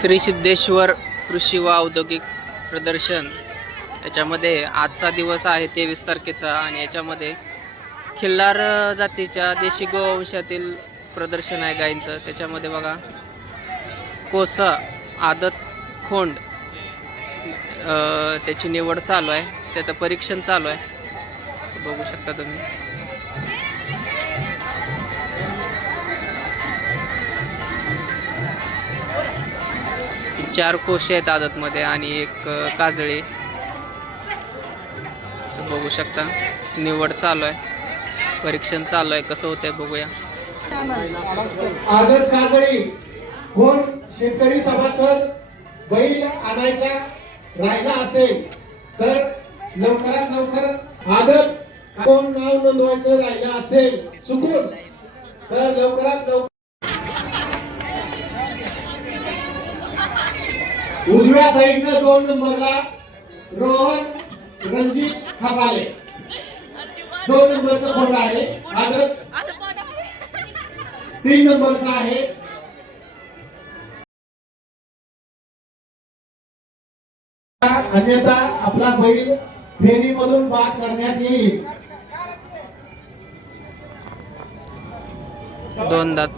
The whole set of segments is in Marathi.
श्री सिद्धेश्वर कृषी व औद्योगिक प्रदर्शन. याच्यामध्ये आजचा दिवस आहे तेवीस तारखेचा आणि याच्यामध्ये खिल्लार जातीच्या देशी गोवंशातील प्रदर्शन आहे गायींचं. त्याच्यामध्ये बघा कोसा आदत खोंड त्याची निवड चालू आहे. त्याचं परीक्षण चालू आहे. बघू शकता तुम्ही. चार कोश आहेत आदतमध्ये आणि एक काजळी. बघू शकता निवड चालू आहे. परीक्षण चालू आहे कसं होतंय बघूया. आदत काजळी कोण शेतकरी सभासद बैल आणायचा राहिला असेल तर लवकरात लवकर आदत कोण नाव नोंदवायचं राहिलं असेल चुकून. तर लवकरात लवकर उजव्या साईडनं दोन नंबरला रोहन रणजित खपाले. दोन नंबरचा खोंड आहे? आदर तीन नंबरचा आहे. अन्यथा आपला बैल फेरीमधून बाद करण्यात येईल. दोन दात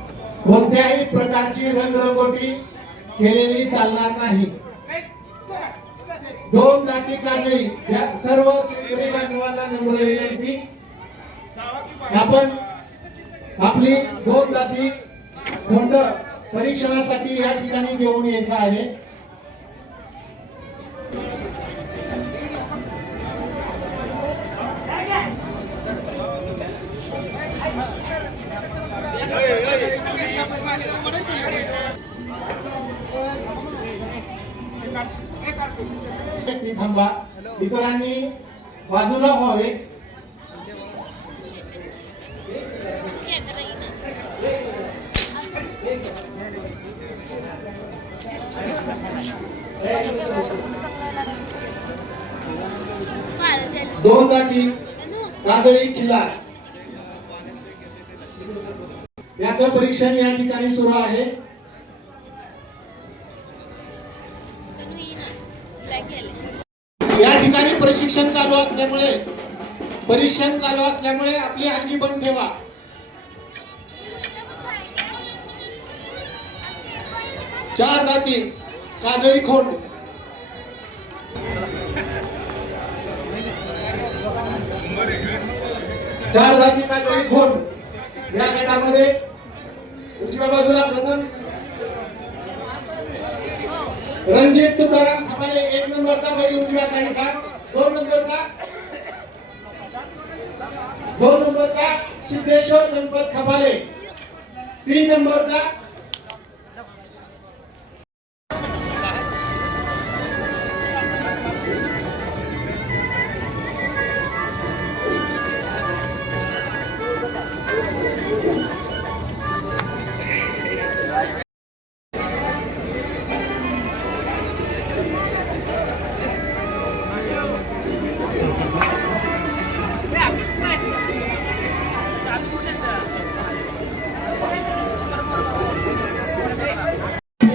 कोणत्याही प्रकारची रंगरंगोटी केलेली चालणार नाही. दोन दाटी काजळी या सर्व शेतकरी बांधवांना नम्र विनंती. आपण आपली दोन दाती खोंड परीक्षणासाठी या ठिकाणी घेऊन यायचं आहे. थांबा. इतरांनी बाजूला व्हावे. दोन दाती काजळी किल्ला. याचं परीक्षण या ठिकाणी सुरू आहे. प्रशिक्षण चालू असल्यामुळे परीक्षण चालू असल्यामुळे आपली हल्ली बंद ठेवा. चार दाती काजळी खोंड. चार दाती काजळी खोंड. या गटामध्ये उजव्या बाजूला प्रथम रणजित तुकाराम खपाले एक नंबरचा बैल उजव्या साडीचा दोन नंबरचा. दोन नंबरचा सिद्धेश्वर गणपत खपाले. तीन नंबरचा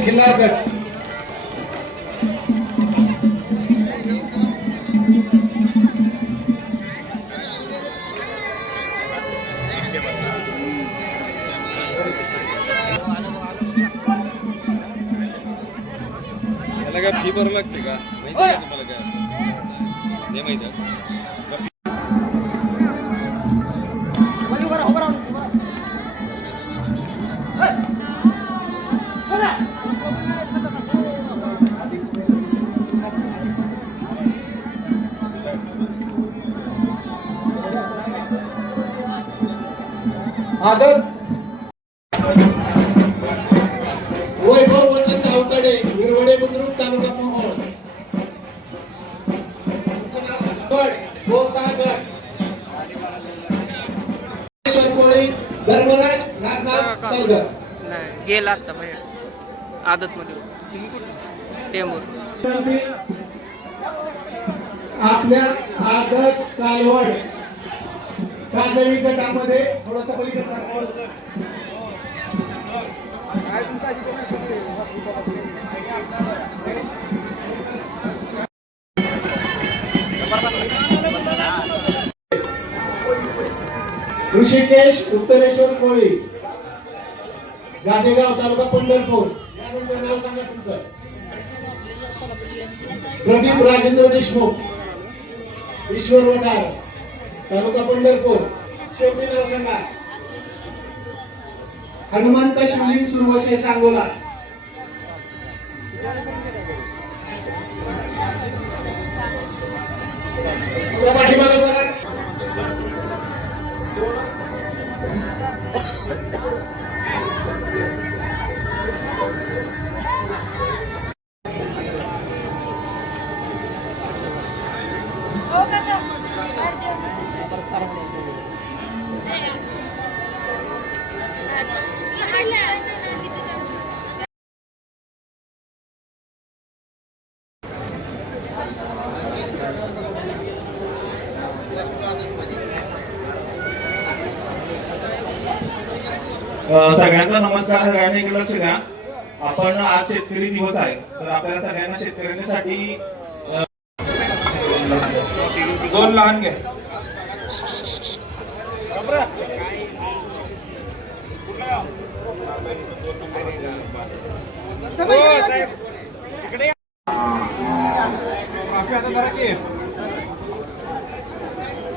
खिल्लारगड याला फी भरावी लागते का? माहिती आहे तुम्हाला काय? नाही माहिती. आदत वैभव वसंत अवतडे विरवडे बुद्रुक तालुका मोहोळ कोळी धर्मराज नागनाथ सलगर गेला आता बाहेर. आदतमध्ये. टेंबूर आपल्या आदत कालवड. काजळी गटामध्ये थोडस पलीकडे ऋषिकेश उत्तरेश्वर कोळी. गादेगाव तालुका पंढरपूर. यानंतर नाव सांगा तुमचं. प्रदीप राजेंद्र देशमुख. ईश्वर वडार तालुका पंढरपूर. शेवटी नाव सांगा. हनुमंत शिवलिंग सुरवशे सांगोला. त्या पाठीमागे जरा. अ, सगळ्यांना नमस्कार सगळ्यांनी एक लक्ष द्या. आपण आज शेतकरी दिवस आहे. तर आपल्याला सगळ्यांना शेतकऱ्यांसाठी दोन लहान घ्या. की.